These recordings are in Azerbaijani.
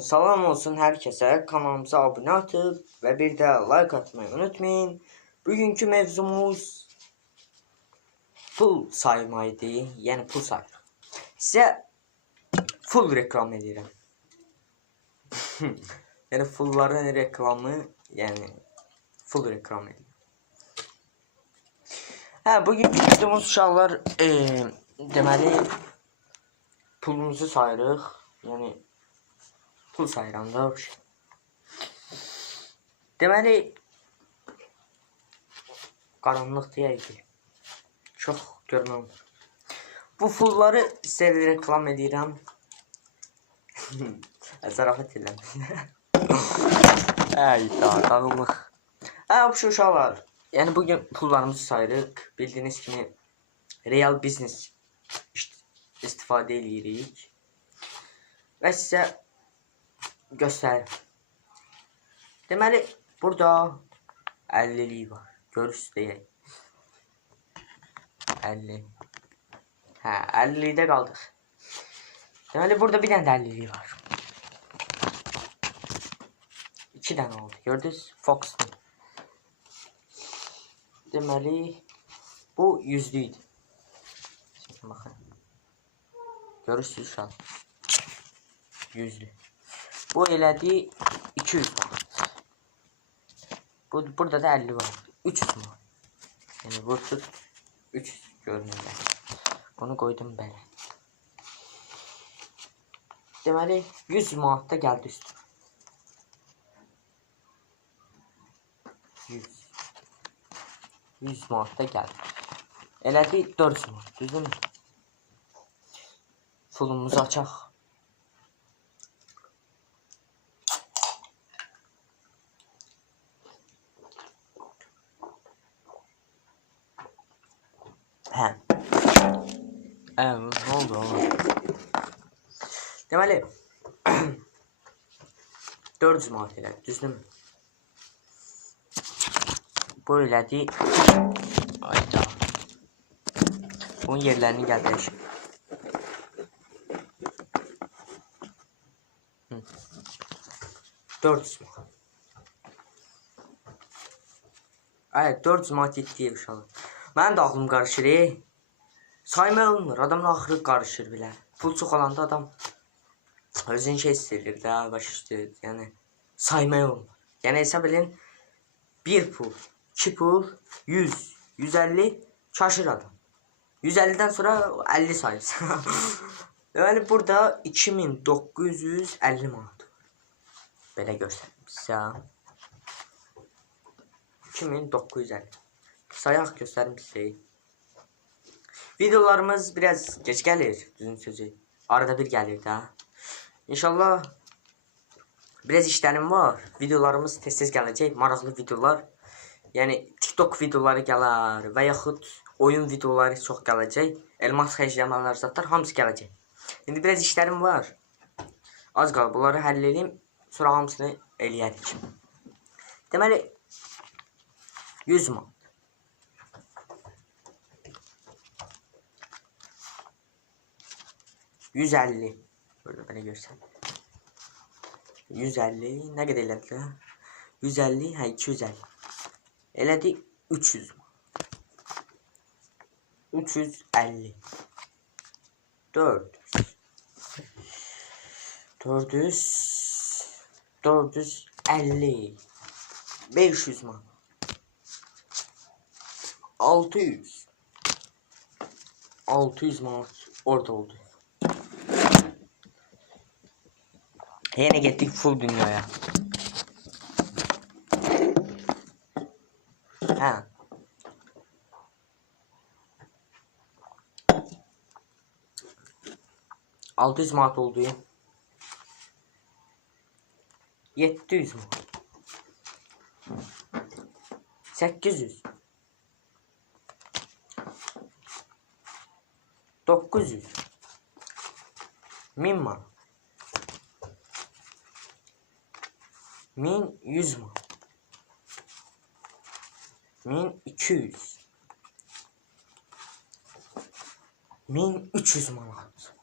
Salam olsun herkese, kanalımıza abone atıp ve bir de like atmayı unutmayın. Bugünkü mevzumuz pul saymaydı, yani pul say. Size full reklam edirəm. Yani fullların reklamı, yani full reklam edirəm. Bugünkü mevzumuz uşaqlar, deməli pulumuzu sayırıq, yani pul sayıram da bir şey. Deməli qaranlıq deyək, çox görməm. Bu pulları sizə reklam edirəm. Zarafat edirəm. Dağılıq. Bu uşaqlar, yəni bugün pullarımızı sayırıq. Bildiyiniz kimi real business istifadə edirik. Və sizə göstərirəm. Deməli, burada 50'lik var. Görürsünüz deyək. 50. 50'de qaldıq. Deməli, burada bir dənə də 50'lik var. 2 dənə oldu. Gördünüz? Fox'un. Deməli, bu 100'lü idi. Şimdi baxın. Görürsünüz şu an. 100'lü. Bu elədi 200 manat. Burada da 50 var. 300 manat. Yəni bu tut 300 görünür. Bunu qoydum belə. Deməli 100 manat da gəldi üstü. 100 manat da gəldi. Elədi 400 manat, düzdürmü? Pulumuzu açaq. Ne oldu oğlum? Deməli 400 manat elədi, düzdürmü? Bu elədi. Ayda. Bunun yerlərini gəldiriş. $400 manat. Evet, 400 manat etdiyi uşaqlar. Mənim də ağlım qarışır. Saymaya olmur. Adamın axırı qarışır bile. Pul çox olanda adam özünü şey istəyir də, baş istəyir. Yəni saymaya olmur. Yəni hesab edin 1 pul, 2 pul, 100, 150 şaşır adam. 150'den sonra 50 sayırsın. Yani burada 2950 manat. Belə göstərim sizə. 2950. Sayaq göstərim sizə. Videolarımız biraz geç gelir, düzün sözü. Arada bir gelir də. İnşallah biraz işlerim var. Videolarımız tez-tez gələcək, maraqlı videolar. Yəni TikTok videoları gələr və yaxud oyun videoları çox gələcək. Elmas xərcləmələr zatlar hamısı gələcək. İndi biraz işlerim var. Az qalıb bunları həll edeyim, sonra hamısını eləyərik. Deməli 100 manat. 150. Böyle görsel. 150 ne kadar elədi? 150, 250. Elədi 300. 350. 450. 500 man. 600. 600 manat orada oldu. Yine gittik full dünyaya. Ha. $600 manat oldu ya. 700 manat. 800. 900. 1000 manat. 1100 manat. 1200. 1300 manat.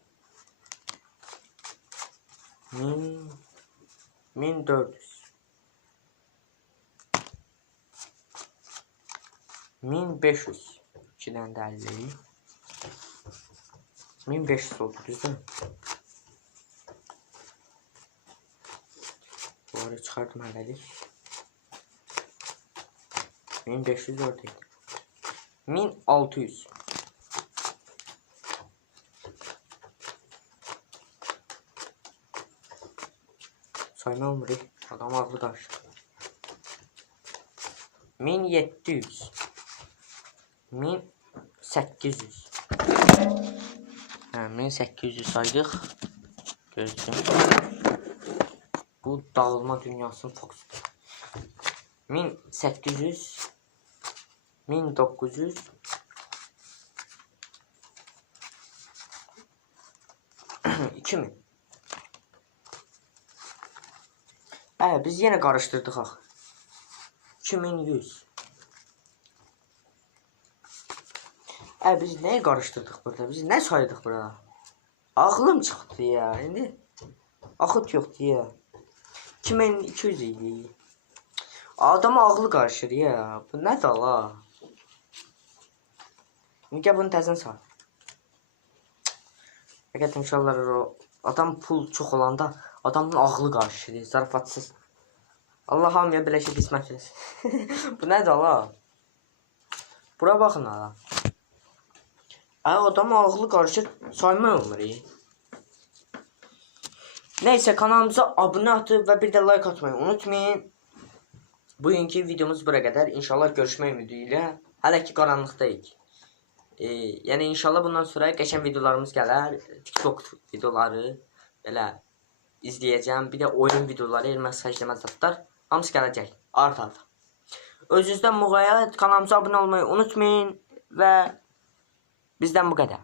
1400. 1500. 2'den de 50. 1500 oldu düzdür. Bunları çıkardım hələlik. 1500 oradaydı. 1600. Sayma olmuyor. Adam ağlı daş. 1700. 1800. 1800 saydık. Gözüm. Bu dağılma dünyasının fokusudur. 1800. 1900. 2000. Biz yine karıştırdık ha. 2100. Biz neyi karıştırdık burada? Biz ne saydık burada? Aklım çıktı ya. Şimdi akıt yoktu ya. 2200 idi. Adam ağlı karışır ya. Bu ne da la? Niye bunu təzən say? Fakat inşallah o adam pul çok olanda adamın ağlı karışır. Zarafatsız. Allah hamıya belə şey qismət eləsin. Bu nə da la? Bura baxın ha. Adam ağlı karışır. Sayma olmur. Neyse kanalımıza abone atıp ve bir de like atmayı unutmayın. Bugünkü videomuz buraya kadar. İnşallah görüşmək ümidiyle. Hələ ki qaranlıqdayıq. Yəni inşallah bundan sonra qəşəng videolarımız gələr. TikTok videoları belə izləyəcəm. Bir də oyun videoları, mesaj demezler. Hamısı gələcək. Art-arda. Özünüzdən muğayət kanalımıza abone olmayı unutmayın və bizdən bu qədər.